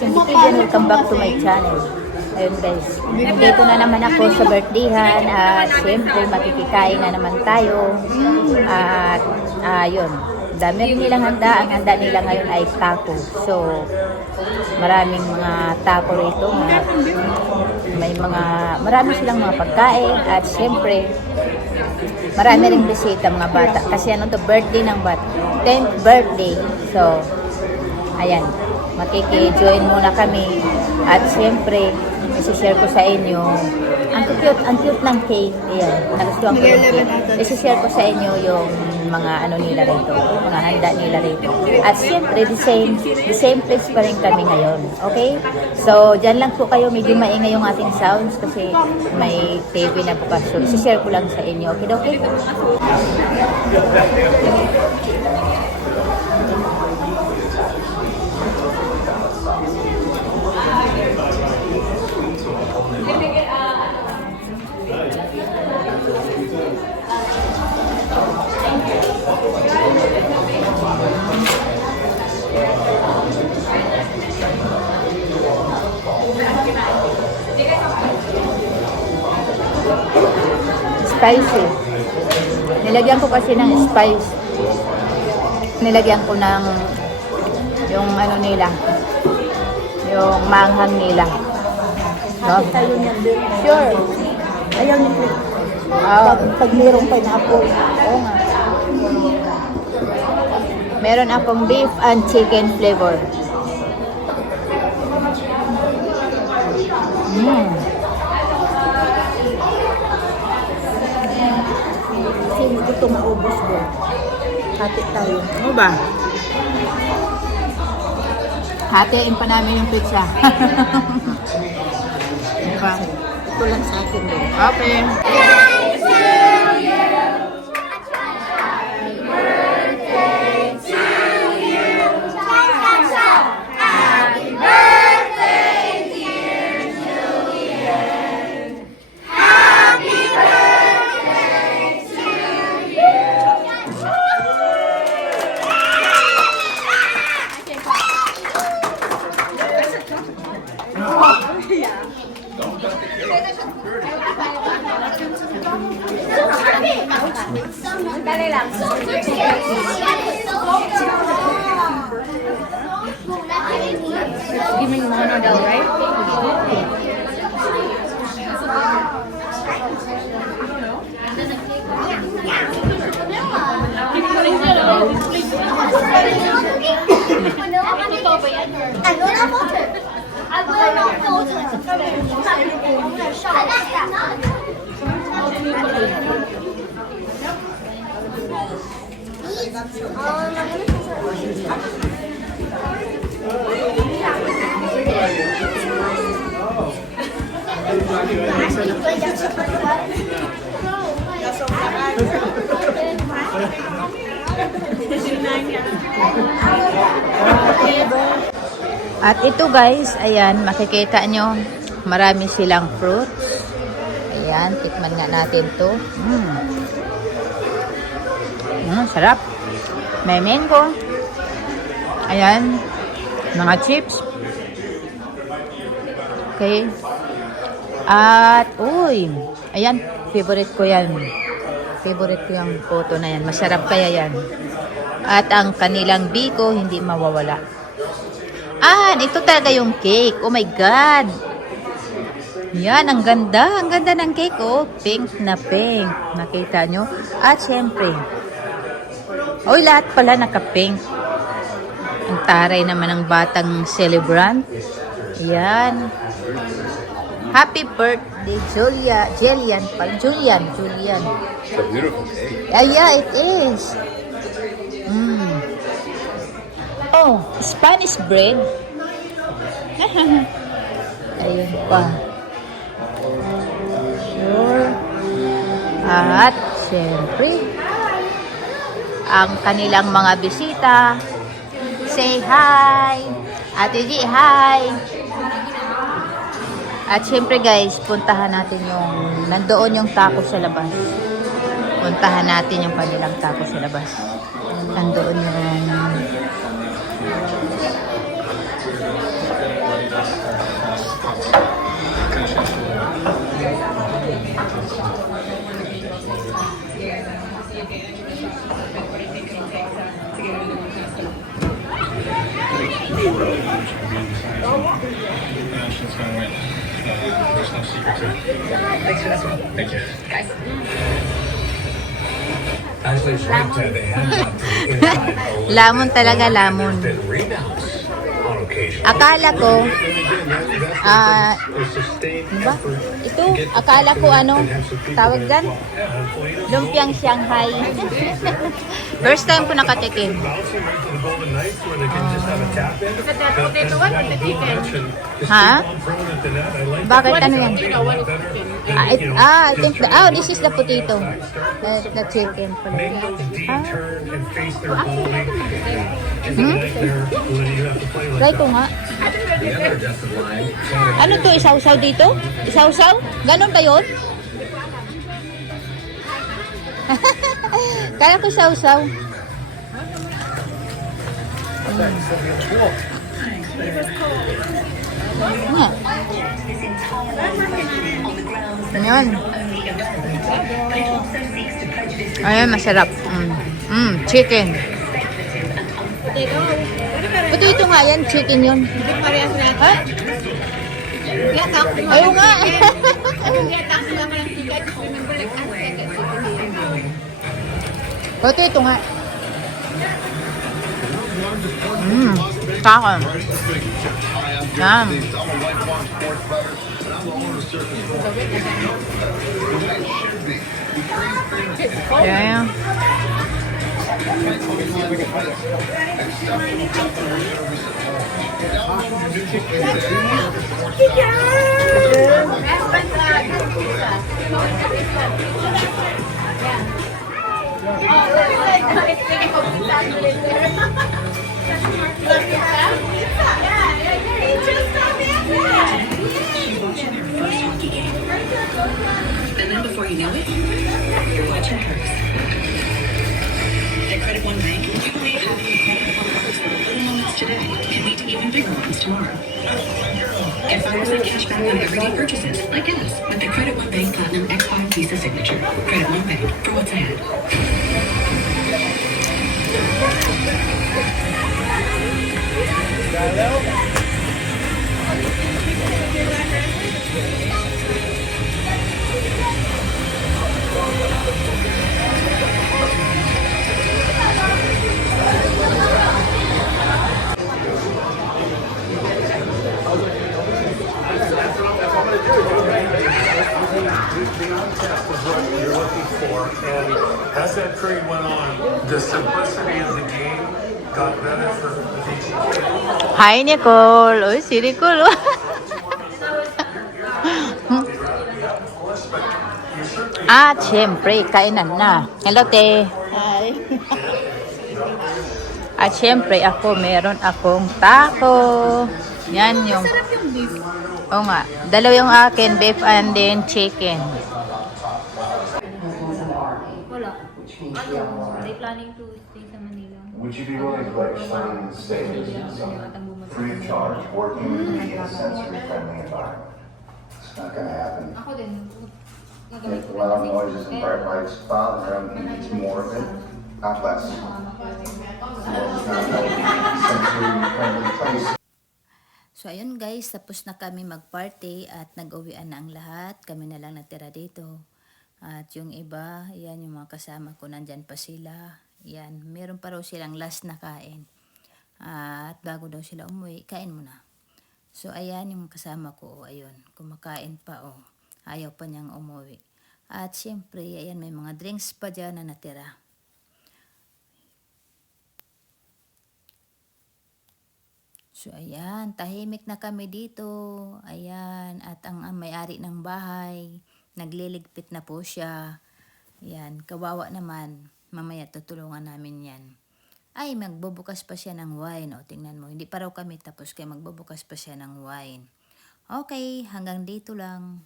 guys, hindi ko dyan, welcome back to my channel. Ayun guys, dito na naman ako sa birthdayhan at syempre makikikain na naman tayo. At ayun, dami rin nilang handa. Ang handa nila ngayon ay taco. So, maraming mga taco rito. Marami silang mga pagkain at syempre, marami ring bisita mga bata. Kasi ano to, birthday ng bata. 10th birthday. So, ayan, makiki-join muna kami. At syempre, isi-share ko sa inyo. Ang cute ng cake. Ayan, nagustuhan ko yung cake. Isi-share ko sa inyo yung mga ano nila rito, mga handa nila rito. At syempre, the same place pa rin kami ngayon. Okay? So, dyan lang po kayo. Medyo maingay yung ating sounds kasi may TV na bukas. So, isi-share ko lang sa inyo. Okay, okay? Spicy. Nilagyan ko kasi ng spice. Nilagyan ko ng yung ano nila. Yung manghang nila. No? Sure. Ayaw niyo. Pag mayroong pineapple. Oo nga. Meron akong beef and chicken flavor. Kasi hindi ito maubos ko. Hati tayo. Ano ba? Hatiin pa namin yung pizza. Diba? Ito lang sa akin din. Okay. Dali lang. Give me mono daw, right? Ano na po? Ako na po. At ito guys, ayan, makikita nyo, marami silang fruits. Ayan, tikman nga natin to. Sarap. May mango. Ayan, mga chips. Okay. At, uy, ayan, favorite ko yan. Favorite ko yung photo na yan. Masarap kaya yan. At ang kanilang biko, hindi mawawala. Ito talaga yung cake. Oh my God. Yan, ang ganda. Ang ganda ng cake, oh. Pink na pink. Nakita nyo? At syempre, lahat pala naka-pink. Ang taray naman ng batang celebrant. Yan. Happy birthday, Julian. Julian. It's a beautiful cake. Yeah, it is. Oh, Spanish bread. Ayun pa. Sure. At syempre, ang kanilang mga bisita. Say hi. Ate G, hi. At syempre guys, puntahan natin nandoon yung taco sa labas. Puntahan natin yung kanilang taco sa labas. Nandoon yung Actually, it's right there. They have got to the inside a little Lamon bit. talaga, lamon. Been rebounds on occasion. Akala ko, And again, that's ah, the sustained diba? effort Ito, to get the akala ko ano, and have some people tawag there dyan? as well. Yeah, hopefully, you know, Lumpiang Shanghai. First time ko nakatikim. bouncing right to the Golden Knights where they can just have a tap in. potato one or the chicken? Ha? Bakit Bakit ano yan? I think, this is the potato. The chicken pala. Make those deep Ah. turn and face their goalie. It's a nightmare when you have to play like Try ko that. nga. The other defensive line. Ano to, isaw-saw dito? Isaw-saw? Ganon ba yun? Kaya ko isaw-saw. Nga. Ayan. Ayan, masarap. Chicken. Potato nga yan, chicken yun. Ha? Ayaw nga. Potato nga. Kakon. Yan. Yeah. And then before you know it, you're watching Perks. At Credit One Bank, we believe having a credit card for little moments today can lead to even bigger ones tomorrow. Get 5% cash back on everyday purchases, like gas, with the Credit One Bank Platinum X5 Visa Signature. Credit One Bank, for what's ahead. Was what you're looking for, and as that trade went on, the simplicity of the game got better for the DTK. Hi, Nicole. Uy, si Nicole. Siyempre, kainan na. Hello, te. Hi. Siyempre, meron akong taco. Yan yung... Sarap yung beef. Oo nga. Dalawa yung akin, beef and then chicken. Wala. Ano? They planning to stay sa Manila. Would you be willing to let your son stay in this free of charge, working in a sensory-friendly environment? It's not gonna happen. Ako din. If loud noises and bright lights bother him, he needs more of it, not less. It's not a sensory-friendly place. So, ayun guys, tapos na kami mag-party at nag-uwian na ang lahat. Kami na lang natira dito. At yung iba, yan yung mga kasama ko, nandyan pa sila. Yan, meron pa raw silang last na kain. At bago daw sila umuwi, kain muna. So, ayan yung kasama ko, ayun, kumakain pa, ayaw pa niyang umuwi. At syempre, ayan, may mga drinks pa dyan na natira. So, ayan, tahimik na kami dito. Ayan, at ang may-ari ng bahay, nagliligpit na po siya. Ayan, kawawa naman. Mamaya tutulungan namin yan. Ay, magbubukas pa siya ng wine. O, tingnan mo, hindi pa raw kami tapos kaya magbubukas pa siya ng wine. Okay, hanggang dito lang.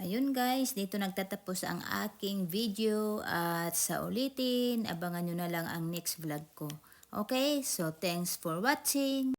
Ayun guys, dito nagtatapos ang aking video. At sa ulitin, abangan nyo na lang ang next vlog ko. Okay, so thanks for watching.